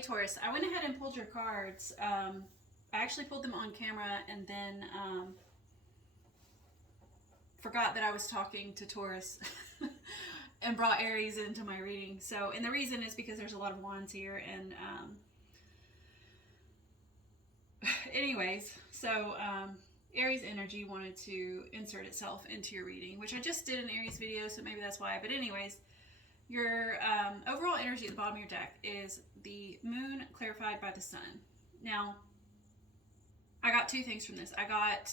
Hey Taurus, I went ahead and pulled your cards. I actually pulled them on camera and then forgot that I was talking to Taurus and brought Aries into my reading. So, and the reason is because there's a lot of wands here. And anyways, so Aries energy wanted to insert itself into your reading, which I just did an Aries video, so maybe that's why. But anyways, your overall energy at the bottom of your deck is the moon clarified by the sun. Now, I got two things from this. I got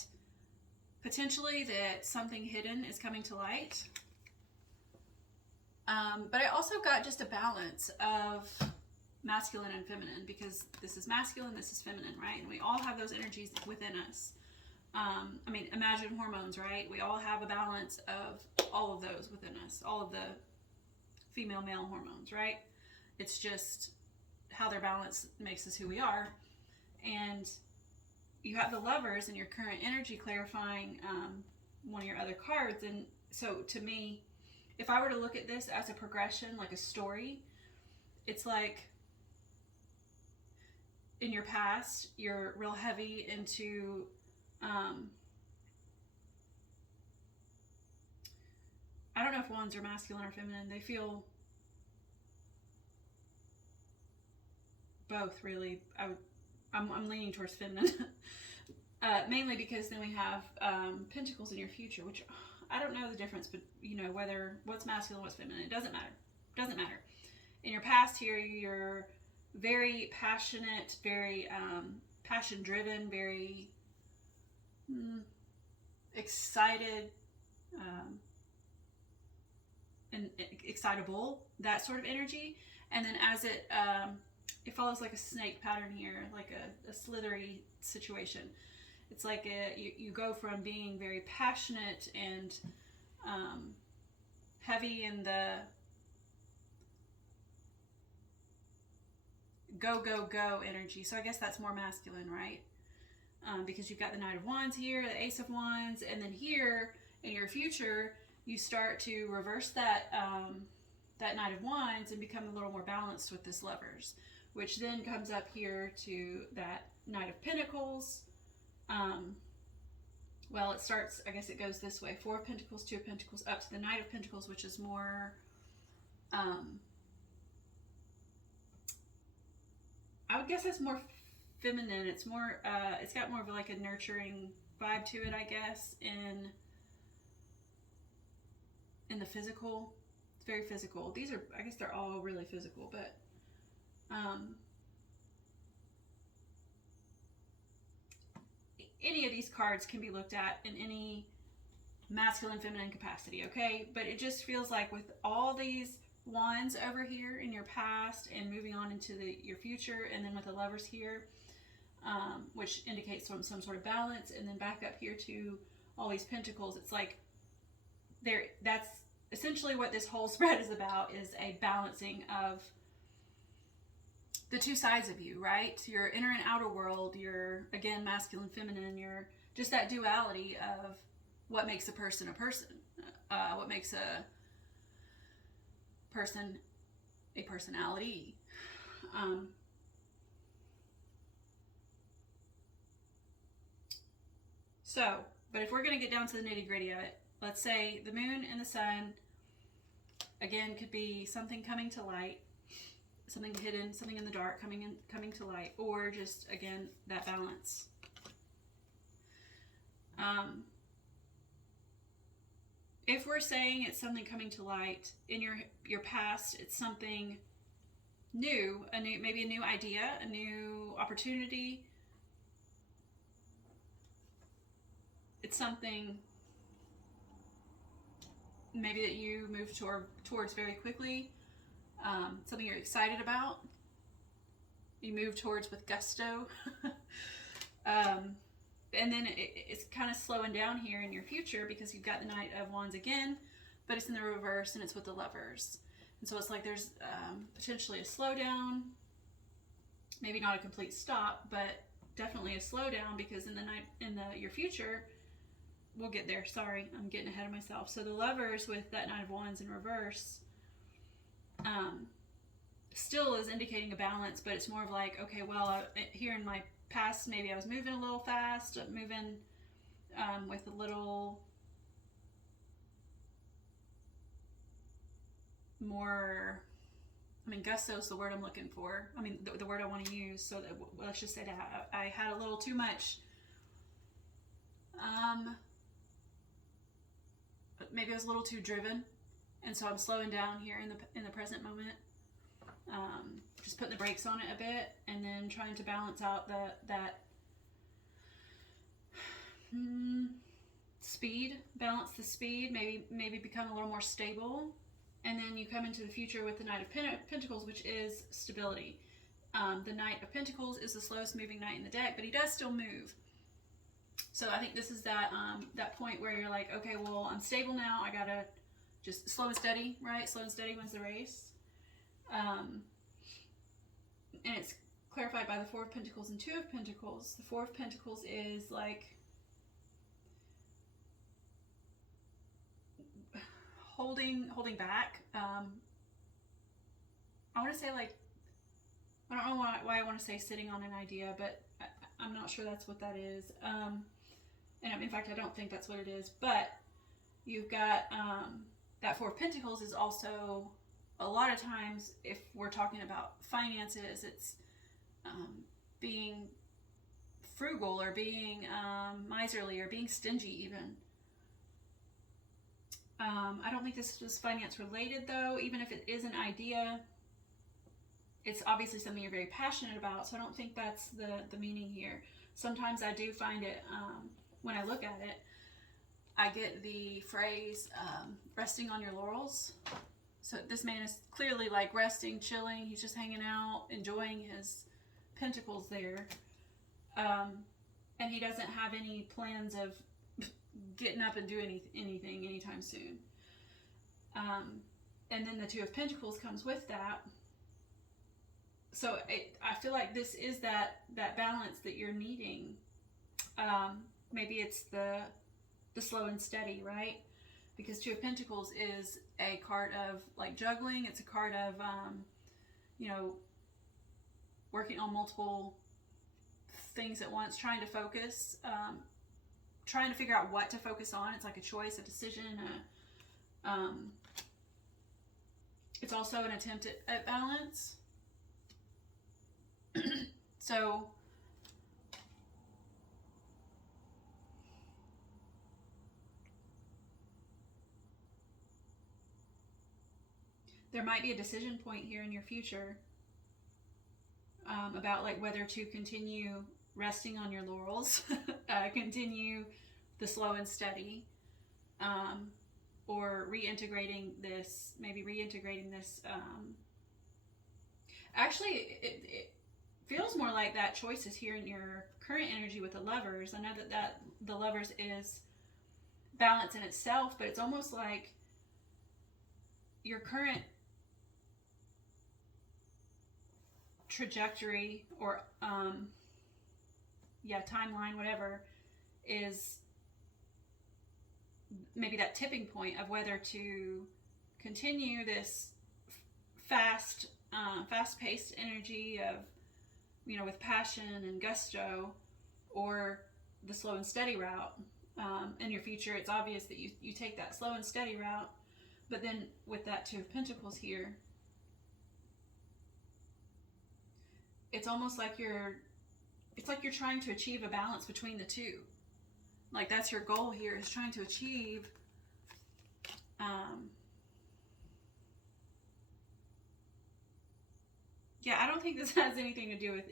potentially that something hidden is coming to light. But I also got just a balance of masculine and feminine, because this is masculine, this is feminine, right? And we all have those energies within us. I mean, imagine hormones, right? We all have a balance of all of those within us, all of the female, male hormones, right? It's just how their balance makes us who we are. And you have the Lovers in your current energy clarifying one of your other cards. And so to me, if I were to look at this as a progression, like a story, it's like in your past, you're real heavy into I don't know if wands are masculine or feminine. They feel both, really. I'm leaning towards feminine. Mainly because then we have pentacles in your future, which I don't know the difference, but you know, whether what's masculine, what's feminine, it doesn't matter. It doesn't matter. In your past here, you're very passionate, very passion driven, very excited, and excitable, that sort of energy. And then as it follows like a snake pattern here, like a slithery situation. It's like you go from being very passionate and heavy in the go, go, go energy. So I guess that's more masculine, right? Because you've got the Knight of Wands here, the Ace of Wands, and then here in your future, you start to reverse that that Knight of Wands and become a little more balanced with this Lovers, which then comes up here to that Knight of Pentacles. Well, it starts, I guess it goes this way: 4 of Pentacles, 2 of Pentacles, up to the Knight of Pentacles, which is more, I would guess that's more feminine. It's more, it's got more of like a nurturing vibe to it, I guess, in the physical. It's very physical. These are, I guess they're all really physical, but any of these cards can be looked at in any masculine, feminine capacity, okay? But it just feels like with all these wands over here in your past and moving on into your future, and then with the Lovers here, which indicates some sort of balance, and then back up here to all these pentacles, it's like that's essentially what this whole spread is about, is a balancing of the two sides of you, right? Your inner and outer world, your, again, masculine, feminine, your just that duality of what makes a person, what makes a person a personality. So, but if we're going to get down to the nitty gritty of it, let's say the moon and the sun, again, could be something coming to light, something hidden, something in the dark coming to light, or just, again, that balance. If we're saying it's something coming to light in your past, it's something new, maybe a new idea, a new opportunity. It's something maybe that you move towards very quickly, something you're excited about, you move towards with gusto. And then it's kind of slowing down here in your future because you've got the Knight of Wands again, but it's in the reverse and it's with the Lovers. And so it's like there's potentially a slowdown, maybe not a complete stop, but definitely a slowdown, because in your future, we'll get there. Sorry, I'm getting ahead of myself. So the Lovers with that Knight of Wands in reverse, still is indicating a balance, but it's more of like, okay, well, here in my past, maybe I was moving a little fast, moving with a little more, I mean, gusto is the word I'm looking for. I mean, the word I want to use. So that, let's just say that I had a little too much, maybe I was a little too driven, and so I'm slowing down here in the present moment. Just putting the brakes on it a bit, and then trying to balance out that speed, balance the speed, maybe become a little more stable. And then you come into the future with the Knight of Pentacles, which is stability. The Knight of Pentacles is the slowest moving knight in the deck, but he does still move. So I think this is that point where you're like, okay, well, I'm stable now. I gotta just slow and steady, right? Slow and steady wins the race. And it's clarified by the Four of Pentacles and Two of Pentacles. The Four of Pentacles is like holding back. I want to say, like, I don't know why I want to say sitting on an idea, but I'm not sure that's what that is. And in fact, I don't think that's what it is. But you've got that Four of Pentacles is also, a lot of times, if we're talking about finances, it's being frugal, or being miserly, or being stingy even. I don't think this was finance related, though. Even if it is an idea, it's obviously something you're very passionate about, so I don't think that's the meaning here. Sometimes I do find it, when I look at it, I get the phrase, resting on your laurels. So this man is clearly like resting, chilling. He's just hanging out, enjoying his pentacles there. And he doesn't have any plans of getting up and doing anything anytime soon. And then the Two of Pentacles comes with that. So I feel like this is that balance that you're needing. Maybe it's the slow and steady, right? Because Two of Pentacles is a card of like juggling. It's a card of, working on multiple things at once, trying to focus, trying to figure out what to focus on. It's like a choice, a decision. It's also an attempt at balance. So there might be a decision point here in your future about like whether to continue resting on your laurels, continue the slow and steady, or reintegrating this. Actually, it feels more like that choice is here in your current energy with the Lovers. I know that the Lovers is balance in itself, but it's almost like your current trajectory, or timeline, whatever, is maybe that tipping point of whether to continue this fast-paced energy of, with passion and gusto, or the slow and steady route. In your future, it's obvious that you take that slow and steady route, but then with that Two of Pentacles here, it's almost like you're trying to achieve a balance between the two. Like that's your goal here, is trying to achieve I don't think this has anything to do with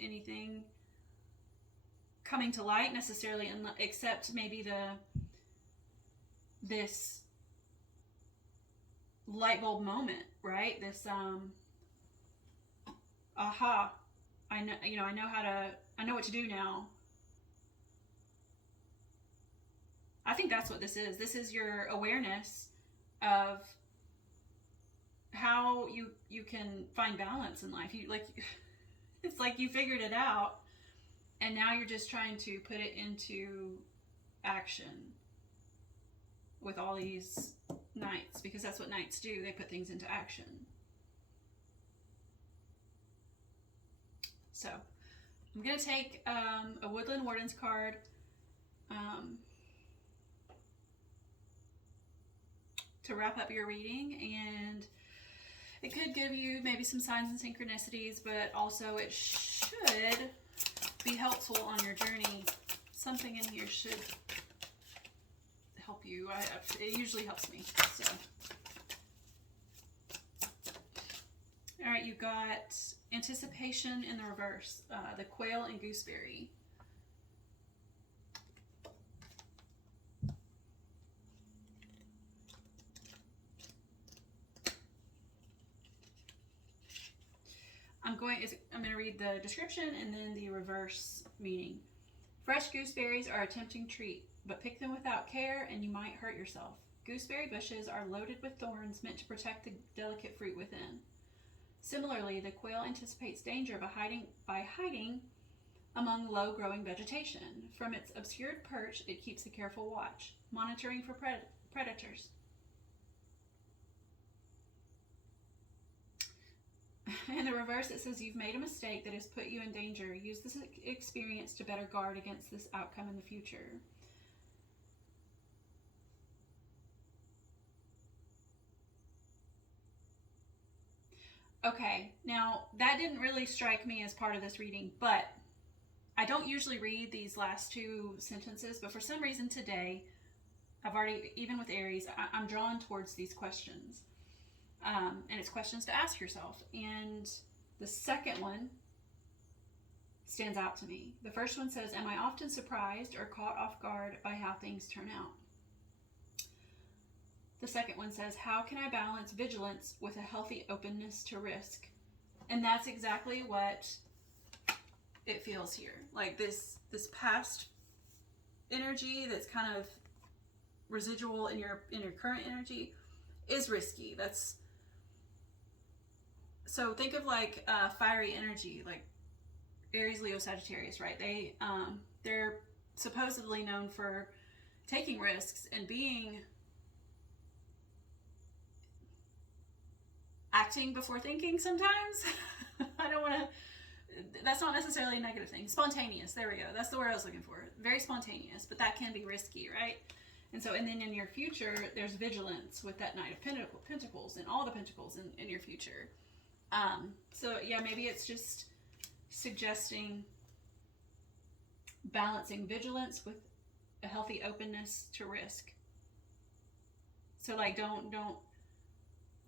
anything coming to light necessarily, except maybe this light bulb moment, right? This aha, I know what to do now. I think that's what this is. This is your awareness of how you can find balance in life. It's like you figured it out, and now you're just trying to put it into action with all these knights, because that's what knights do. They put things into action. So I'm going to take a Woodland Warden's card. To wrap up your reading, and it could give you maybe some signs and synchronicities, but also it should be helpful on your journey. Something in here should help you. It usually helps me. So, all right, you got anticipation in the reverse, the quail and gooseberry. I'm going to read the description and then the reverse meaning. Fresh gooseberries are a tempting treat, but pick them without care and you might hurt yourself. Gooseberry bushes are loaded with thorns meant to protect the delicate fruit within. Similarly, the quail anticipates danger by hiding among low-growing vegetation. From its obscured perch, it keeps a careful watch, monitoring for predators. In the reverse, it says, you've made a mistake that has put you in danger. Use this experience to better guard against this outcome in the future. Okay, now that didn't really strike me as part of this reading, but I don't usually read these last two sentences, but for some reason today, even with Aries, I'm drawn towards these questions. And it's questions to ask yourself. And the second one stands out to me. The first one says, am I often surprised or caught off guard by how things turn out? The second one says, how can I balance vigilance with a healthy openness to risk? And that's exactly what it feels here. Like this past energy that's kind of residual in your current energy is risky. So think of like fiery energy, like Aries, Leo, Sagittarius, right? They're supposedly known for taking risks and acting before thinking sometimes. I don't want to, that's not necessarily a negative thing. Spontaneous, there we go. That's the word I was looking for. Very spontaneous, but that can be risky, right? And then in your future, there's vigilance with that Knight of Pentacles and all the Pentacles in your future. So yeah, maybe it's just suggesting balancing vigilance with a healthy openness to risk. So like don't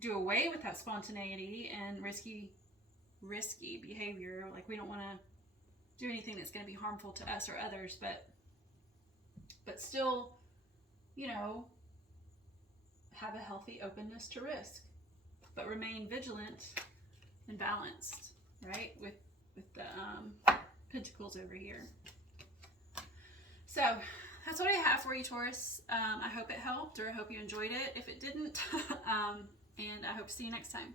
do away with that spontaneity and risky behavior. Like we don't want to do anything that's going to be harmful to us or others, but still, have a healthy openness to risk, but remain vigilant and balanced, right? With the Pentacles over here. So that's what I have for you, Taurus. I hope it helped, or I hope you enjoyed it. If it didn't, and I hope to see you next time.